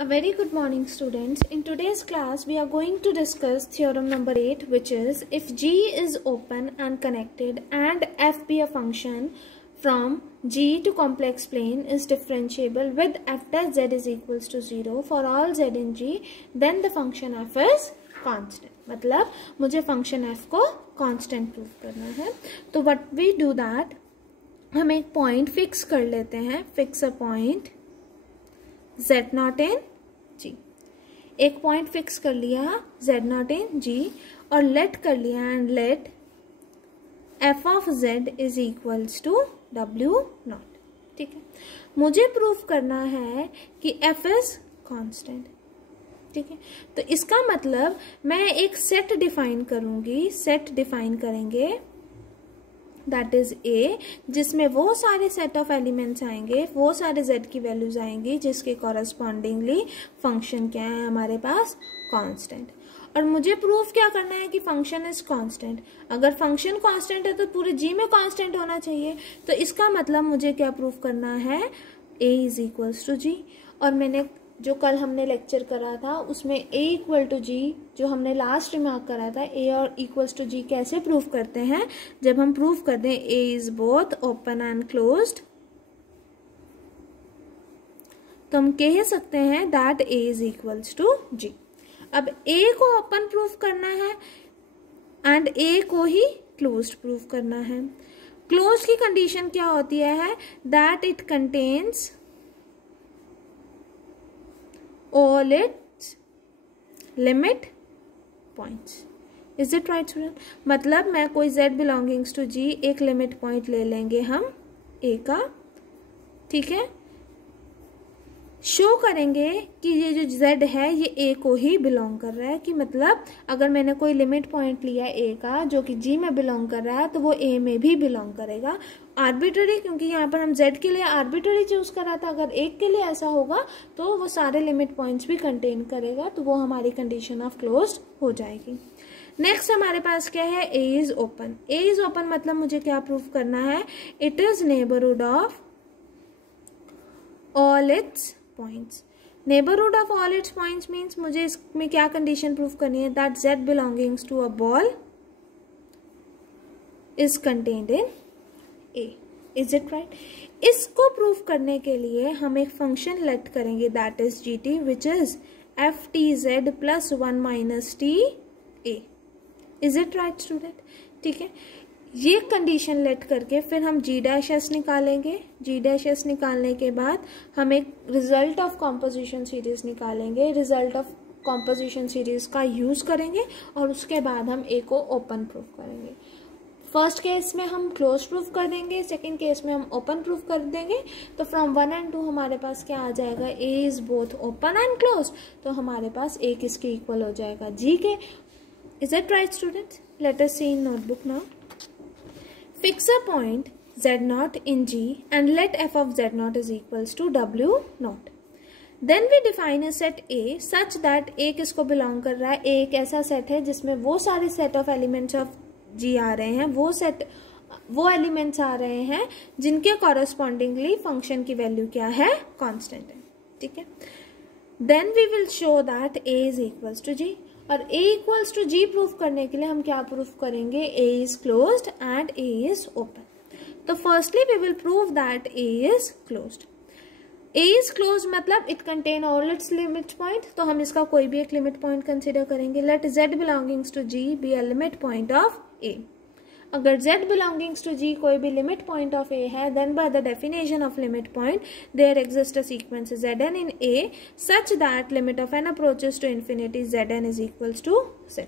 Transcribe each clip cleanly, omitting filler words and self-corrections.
A very good morning, students. In today's class we are going to discuss theorem number 8, which is if G is open and connected and f be a function from G to complex plane is differentiable with f dash z is equals to 0 for all z in G, then the function f is constant. मतलब मुझे function f को constant prove करना है. तो what we do that, हम एक point fix कर लेते हैं. Fix a point z naught in G. एक पॉइंट फिक्स कर लिया z नॉट इन G और लेट कर लिया and let f of z is equals to w naught. ठीक है, मुझे प्रूफ करना है कि f इज कांस्टेंट. ठीक है, तो इसका मतलब मैं एक सेट डिफाइन करूंगी. सेट डिफाइन करेंगे दैट इज ए, जिसमें वो सारे सेट ऑफ एलिमेंट्स आएंगे, वो सारे z की वैल्यूज आएंगी जिसके कॉरस्पॉन्डिंगली फंक्शन क्या है हमारे पास, कांस्टेंट. और मुझे प्रूफ क्या करना है कि फंक्शन इज कांस्टेंट. अगर फंक्शन कांस्टेंट है तो पूरे जी में कांस्टेंट होना चाहिए. तो इसका मतलब मुझे क्या प्रूफ करना है, a इज इक्वल्स टू जी. और मैंने जो कल हमने लेक्चर करा था उसमें a इक्वल टू जी, जो हमने लास्ट रिमार्क करा था, a और इक्वल्स टू जी कैसे प्रूफ करते हैं. जब हम प्रूफ कर दें a is both open and closed, तो हम कह सकते हैं that a is equals to G. अब a को ओपन प्रूफ करना है एंड a को ही क्लोज्ड प्रूफ करना है. क्लोज्ड की कंडीशन क्या होती है, that it contains all its limit points. Is it right, student? मतलब मैं कोई z belongings to G एक लिमिट पॉइंट ले लेंगे हम a का. ठीक है, शो करेंगे कि ये जो z है ये a को ही बिलोंग कर रहा है. कि मतलब अगर मैंने कोई लिमिट पॉइंट लिया a का जो कि G में बिलोंग कर रहा है तो वो a में भी बिलोंग करेगा. आर्बिट्ररी, क्योंकि यहाँ पर हम z के लिए आर्बिट्ररी चूज करा था. अगर एक के लिए ऐसा होगा तो वो सारे लिमिट पॉइंट्स भी कंटेन करेगा, तो वो हमारी कंडीशन ऑफ क्लोज्ड हो जाएगी. नेक्स्ट हमारे पास क्या है, a is open. a is open मतलब मुझे क्या प्रूफ करना है, it is neighbourhood of all its points. Neighbourhood of all its points means मुझे इसमें क्या कंडीशन प्रूफ करनी है, that z belongings to a ball is contained in a. Is it right? इसको प्रूफ करने के लिए हम एक फंक्शन लेट करेंगे that is gt, which is ftz plus 1 minus t a. Is it right student? ठीक है, ये कंडीशन लेट करके फिर हम g डैश एस निकालेंगे. g डैश एस निकालने के बाद हम एक रिजल्ट ऑफ कॉम्पोजिशन सीरीज निकालेंगे. रिजल्ट ऑफ कॉम्पोजिशन सीरीज का यूज करेंगे और उसके बाद हम a को ओपन प्रूफ करेंगे. फर्स्ट केस में हम क्लोज प्रूफ कर देंगे, सेकेंड केस में हम ओपन प्रूफ कर देंगे. तो फ्रॉम 1 एंड 2 हमारे पास क्या आ जाएगा, a is both open and close. तो हमारे पास a किसके इक्वल हो जाएगा, g के. Is it right students? Let us see in notebook now. Fix a point z naught in G and let f of z naught is equals to w naught. Then we define a set A such that A किसको belong कर रहा है, A एक ऐसा set है जिसमें वो सारे set of elements of G आ रहे हैं, वो एलिमेंट्स आ रहे हैं जिनके कॉरस्पॉन्डिंगली फंक्शन की वैल्यू क्या है, कांस्टेंट है. ठीक है, then we will show that A is equals to G. और a equals to G proof करने के लिए हम क्या प्रूफ करेंगे, a is closed and a is open. तो firstly we will prove that a is closed. a is closed मतलब it contain all its limit point. तो हम इसका कोई भी एक लिमिट पॉइंट कंसिडर करेंगे. Let z belongings to g be a limit point of a. अगर z belongings to g कोई भी लिमिट पॉइंट ऑफ a है, then by the definition of limit point there exist a sequence zn in a such that limit of n approaches to infinity zn is equals to z.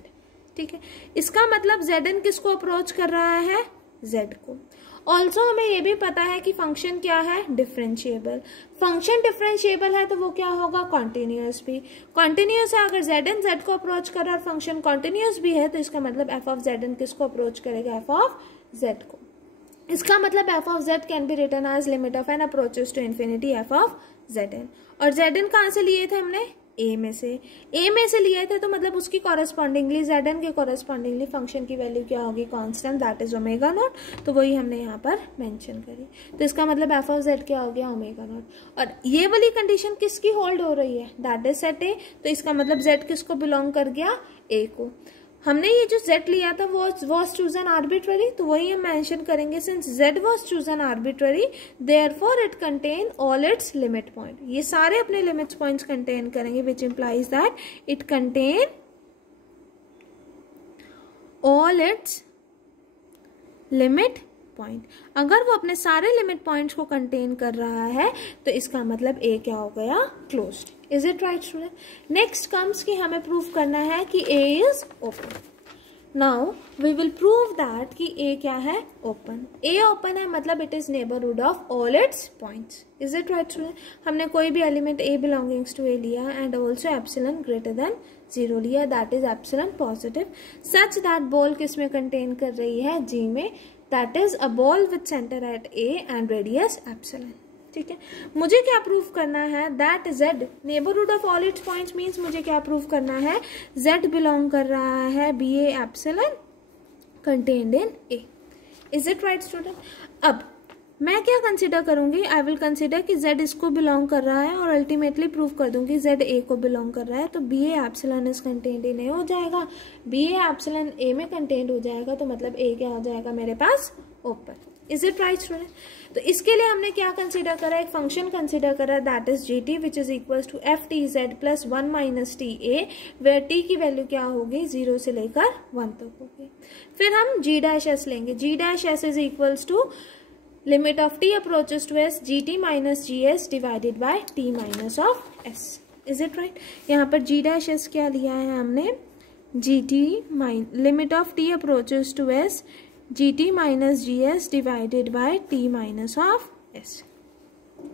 ठीक है, इसका मतलब zn किसको approach कर रहा है, z को. ऑल्सो हमें ये भी पता है कि फंक्शन क्या है, डिफरेंशिएबल. फंक्शन डिफरेंशिएबल है तो वो क्या होगा, कॉन्टिन्यूअस भी. कॉन्टिन्यूअस है, अगर zn z को अप्रोच कर रहा है और फंक्शन कॉन्टिन्यूअस भी है तो इसका मतलब f ऑफ zn किसको अप्रोच करेगा, f ऑफ z को. इसका मतलब f of z can be written as limit of n approaches to infinity f of zn. और zn कहाँ से लिए थे हमने, ए में से लिए थे, तो मतलब उसकी कॉरेस्पॉन्डिंगली Zn के कॉरेस्पॉन्डिंगली फंक्शन की वैल्यू क्या होगी, constant, that is omega naught. तो वही हमने यहाँ पर मेंशन करी। तो इसका मतलब एफ ऑफ जेड क्या हो गया, ओमेगा नॉट। और ये वाली कंडीशन किसकी होल्ड हो रही है, दैट इज सेट ए। तो इसका मतलब जेड किसको बिलोंग कर गया, ए को। हमने ये जो z लिया था वो was chosen arbitrary, तो वही हम मेंशन करेंगे, since z was chosen arbitrary therefore it contain all its limit point। ये सारे अपने limit points contain करेंगे, which implies that it contain all its limit point। अगर वो अपने सारे लिमिट पॉइंट्स को कंटेन कर रहा है तो इसका मतलब ए क्या हो गया, closed. Is it right student? Next comes कि हमें प्रूव करना है कि A is open. Now we will prove that कि ए क्या है, ओपन। ए ओपन है मतलब it is neighbourhood of all its points. Is it right student? हमने कोई भी element A belongings to A लिया and also epsilon greater than 0 लिया, that is epsilon positive, such that ball किस में contain कर रही है, जी में, that is a ball with centre at A and radius epsilon. ठीक है, मुझे क्या प्रूव करना है, that z neighbourhood of all its points means मुझे क्या प्रूव करना है, z बिलोंग कर रहा है B A epsilon contained in A. Is it right student? अब मैं क्या कंसिडर करूंगी, आई विल कंसिडर कि z इसको बिलोंग कर रहा है और अल्टीमेटली प्रूव कर दूंगी z a को बिलोंग कर रहा है, तो B A epsilon is contained in A हो जाएगा, बी ए एप्सिलॉन ए में कंटेन्ड हो जाएगा, तो मतलब ए क्या हो जाएगा मेरे पास, open. Is it right student? तो इसके लिए हमने क्या कंसिडर करा, एक फंक्शन कंसिडर करा, that is G T which is equal to F T Z plus 1 minus T A, where T की वैल्यू क्या होगी, 0 से लेकर 1 तक होगी। फिर हम जी डैश एस लेंगे, G dash S is equals to limit of T approaches to S G T minus G S divided by T minus of S. Is it right? यहाँ पर जी डैश एस क्या लिया है हमने, G T limit of T approaches to S G T minus G S divided by T minus of S.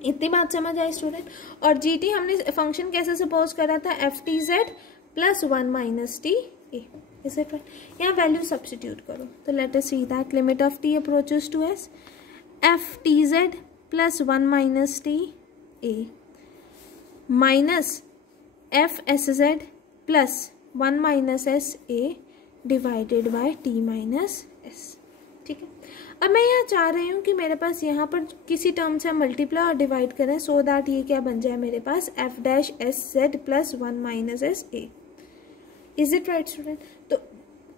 इतनी बात समझ आई स्टूडेंट? और जी टी हमने फंक्शन कैसे सपोज करा था, F T Z plus 1 minus T A. Is it right? यहाँ वैल्यू सब्सटीट्यूट करो, तो let us see that limit of T approaches to S F T Z plus 1 minus T A minus F S Z plus 1 minus S A divided by T minus S. ठीक है, अब मैं यहाँ चाह रही हूँ कि मेरे पास यहाँ पर किसी टर्म से मल्टीप्लाई और डिवाइड करें, सो दैट ये क्या बन जाए मेरे पास, F dash S Z plus 1 minus S A. Is it right student? तो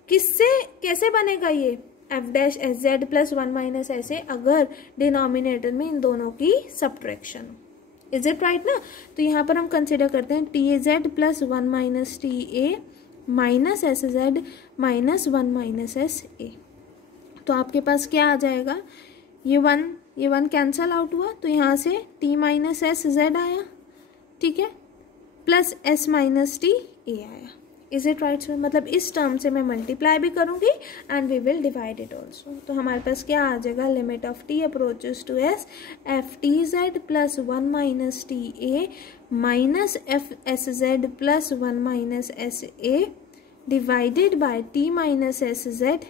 किससे कैसे बनेगा ये F dash S Z plus 1 minus S A, अगर डिनोमिनेटर में इन दोनों की सब्ट्रैक्शन हो। इज इट राइट ना? तो यहाँ पर हम कंसिडर करते हैं T Z plus 1 minus T A minus S Z minus 1 minus S ए। तो आपके पास क्या आ जाएगा, ये वन कैंसल आउट हुआ, तो यहाँ से t माइनस एस जेड आया, ठीक है, plus s minus T A आया। Is it right? मतलब इस टर्म से मैं मल्टीप्लाई भी करूंगी and we will divide it also. तो हमारे पास क्या आ जाएगा, limit of t approaches to s F T Z plus 1 minus T A minus F S Z plus 1 minus S A divided by t minus S Z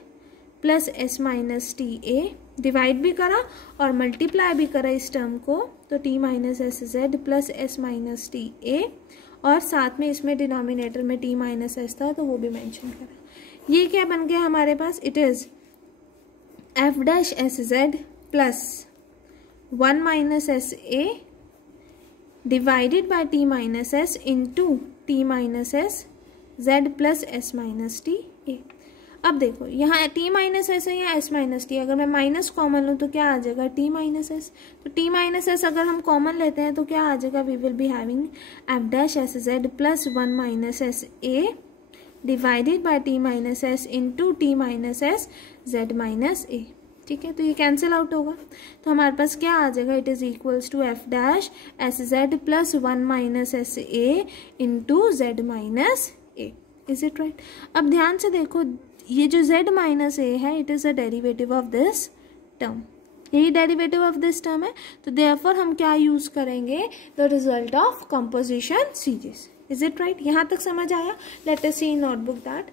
plus S minus T A, divide भी करा और multiply भी करा इस term को, तो T minus S Z plus S minus T ए, और साथ में इसमें डिनोमिनेटर में टी माइनस एस था तो वो भी मेंशन करा। ये क्या बन गया हमारे पास, it is F dash S Z plus 1 minus S A divided by T minus S into T minus S Z plus S minus T A. अब देखो यहाँ t माइनस एस है या s माइनस टी, अगर मैं minus common लूँ तो क्या आ जाएगा, t माइनस एस। तो t माइनस एस अगर हम कॉमन लेते हैं तो क्या आ जाएगा, we will be having F dash S Z plus 1 minus S A divided by t minus S into T minus S Z minus A. ठीक है, तो ये कैंसिल आउट होगा, तो हमारे पास क्या आ जाएगा, it is equals to F dash S Z plus 1 minus S A into Z minus A. Is it right? अब ध्यान से देखो, ये जो z माइनस ए है, it is a derivative of this term, यही डेरिवेटिव ऑफ दिस टर्म है, तो देयरफॉर हम क्या यूज करेंगे, the result of composition series. Is it right? यहाँ तक समझ आया? Let us see in notebook that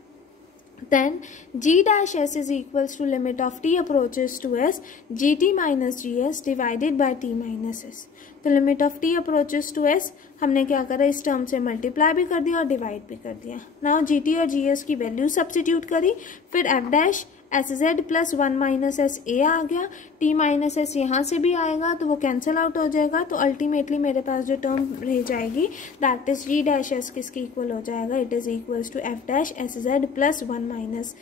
then g dash s is equals to limit of t approaches to s gt minus gs divided by t minus s. तो limit of t approaches to s हमने क्या करा, इस term से multiply भी कर दिया और डिवाइड भी कर दिया. नाउ gt और gs की वैल्यू सब्स्टिट्यूट करी, फिर f dash S Z plus 1 minus S A आ गया, टी माइनस एस यहाँ से भी आएगा तो वो कैंसिल आउट हो जाएगा. तो अल्टीमेटली मेरे पास जो टर्म रह जाएगी that is G dash S किसके इक्वल हो जाएगा, it is equals to F dash S Z plus 1 minus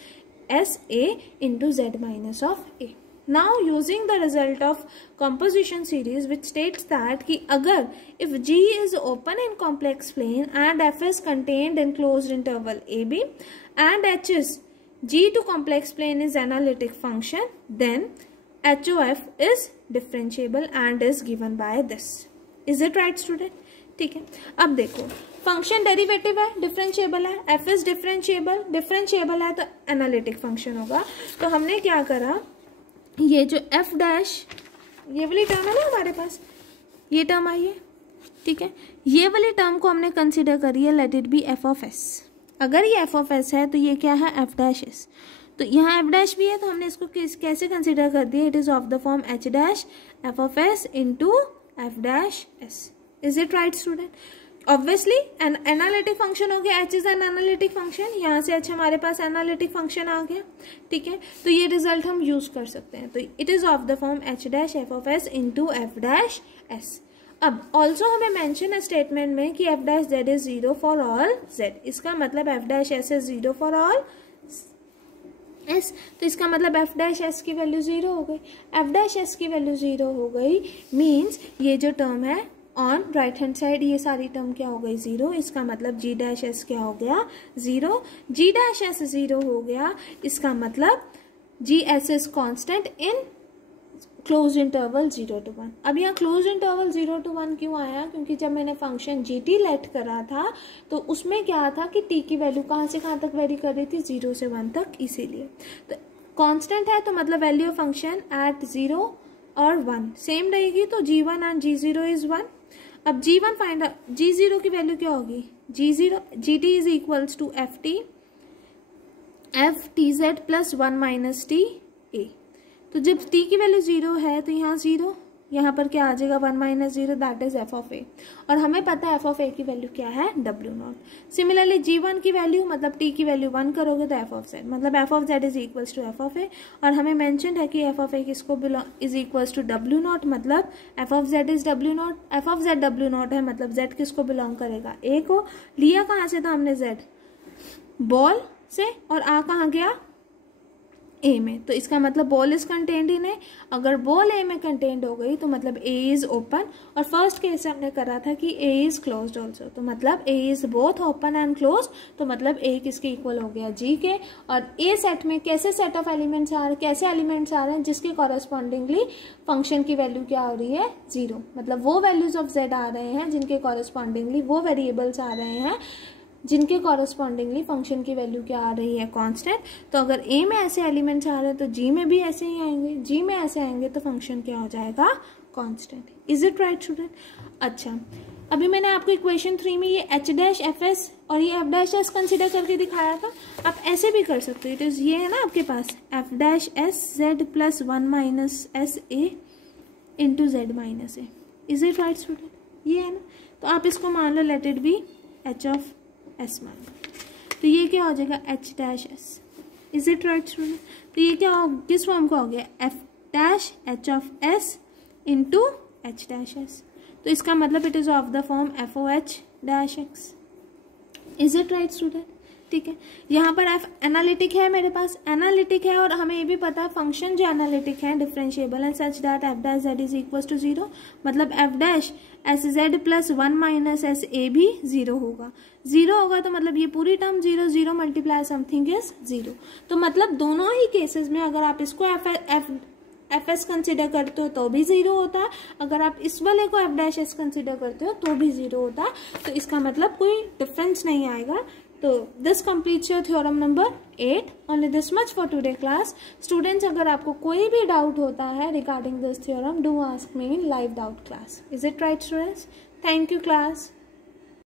S A into Z minus of A. Now using the result of composition series which states that कि अगर if G is open in complex plane and F is contained in closed interval AB and H is G to complex plane is analytic function, then HOF is differentiable and is given by this. Is it right student? ठीक है. अब देखो function derivative है, differentiable है, F is differentiable है तो analytic function होगा. तो हमने क्या करा, ये जो एफ डैश ये वाली टर्म है ना हमारे पास, ये टर्म आई है, ठीक है, ये वाली टर्म को हमने कंसिडर करी है, late it B F of S. अगर ये एफ ऑफ एस है तो ये क्या है, एफ डैश एस. तो यहाँ एफ डैश भी है तो हमने इसको कैसे कंसिडर कर दिया, it is of the form H dash F of S into F dash S. Is it right student? Obviously an analytic function हो गया, H is an analytic function, यहाँ से एच हमारे पास एनालिटिक फंक्शन आ गया, ठीक है. तो ये रिजल्ट हम यूज कर सकते हैं. तो it is of the form H dash F of S into F dash S. अब ऑल्सो हमें मेंशन है स्टेटमेंट में कि F dash Z is 0 for all Z. इसका मतलब F dash S is 0 for all S. तो इसका मतलब एफ डैश एस की वैल्यू 0 हो गई. एफ डैश एस की वैल्यू 0 हो गई मीन्स ये जो टर्म है ऑन राइट हैंड साइड ये सारी टर्म क्या हो गई, 0. इसका मतलब जी डैश एस क्या हो गया, 0. जी डैश एस 0 हो गया, इसका मतलब G S is constant in close interval 0 to 1. अब यहाँ क्लोज इंटरवल 0 to 1 क्यों आया, क्योंकि जब मैंने फंक्शन जी टी लेट करा था तो उसमें क्या था कि टी की वैल्यू कहाँ से कहाँ तक वेरी कर रही थी, 0 से 1 तक. इसीलिए तो कांस्टेंट है तो मतलब वैल्यू ऑफ फंक्शन एट 0 और 1 सेम रहेगी. तो G1 एंड G0 इज 1. अब G1 फाइंड G0 की वैल्यू क्या होगी, GT is equals to F T Z plus 1 minus T A. तो जब t की वैल्यू 0 है तो यहाँ 0, यहाँ पर क्या आ जाएगा 1 minus 0 that is F of A. और हमें पता है एफ ऑफ ए की वैल्यू क्या है, W0. सिमिलरली G1 की वैल्यू मतलब t की वैल्यू 1 करोगे तो एफ ऑफ जेड मतलब F of Z is equals to F of A. और हमें मेंशन है कि एफ ऑफ ए किसको इज इक्वल्स टू W0 मतलब F of Z is W0. F of Z W0 है मतलब जेड किसको बिलोंग करेगा, ए को. लिया कहाँ से था हमने जेड, बॉल से, और आ कहाँ गया, ए में. तो इसका मतलब बॉल इज कंटेन्ड इन ए. अगर बॉल ए में कंटेन्ड हो गई तो मतलब ए इज ओपन. और फर्स्ट केस हमने करा था कि ए इज क्लोज्ड ऑल्सो. तो मतलब A is both open and close. तो मतलब ए किसके इक्वल हो गया, जी के. और ए सेट में कैसे सेट ऑफ एलिमेंट्स आ रहे हैं, कैसे एलिमेंट्स आ रहे हैं जिसके कॉरेस्पॉन्डिंगली फंक्शन की वैल्यू क्या हो रही है, 0. मतलब वो वैल्यूज ऑफ जेड आ रहे हैं जिनके कॉरेस्पॉन्डिंगली वो वेरिएबल्स आ रहे हैं जिनके कॉरेस्पॉन्डिंगली फंक्शन की वैल्यू क्या आ रही है, कांस्टेंट. तो अगर ए में ऐसे एलिमेंट्स आ रहे हैं तो जी में भी ऐसे ही आएंगे, जी में ऐसे आएंगे तो फंक्शन क्या हो जाएगा, constant. Is it right student? अच्छा, अभी मैंने आपको इक्वेशन 3 में ये एच डैश एफ एस और ये एफ डैश एस कंसिडर करके दिखाया था. आप ऐसे भी कर सकते हो. इट इज ये है ना आपके पास F dash S Z plus 1 minus S A into Z minus A. Is it right student? ये है ना. तो आप इसको मान लो let it be H of S मान. तो ये क्या हो जाएगा, H dash S. Is it right student? तो ये क्या हो, किस फॉर्म का हो गया, F dash H of S into H dash S. तो इसका मतलब it is of the form F O H dash X. Is it right student? ठीक है. यहाँ पर एफ एनालिटिक है मेरे पास, एनालिटिक है और हमें ये भी पता है फंक्शन जो एनालिटिक है differentiable and such that F dash Z is equal to 0. मतलब F dash S Z plus 1 minus S A भी 0 होगा. 0 होगा तो मतलब ये पूरी टर्म 0, 0 मल्टीप्लाई समथिंग इज 0. तो मतलब दोनों ही केसेस में अगर आप इसको एफ एस कंसिडर करते हो तो भी 0 होता है, अगर आप इस वाले को एफ डैश एस कंसिडर करते हो तो भी 0 होता है. तो इसका मतलब कोई डिफरेंस नहीं आएगा. तो this completes your theorem number 8. Only this much for today class. Students, अगर आपको कोई भी डाउट होता है regarding this theorem, do ask me in live doubt class. Is it right students? Thank you class.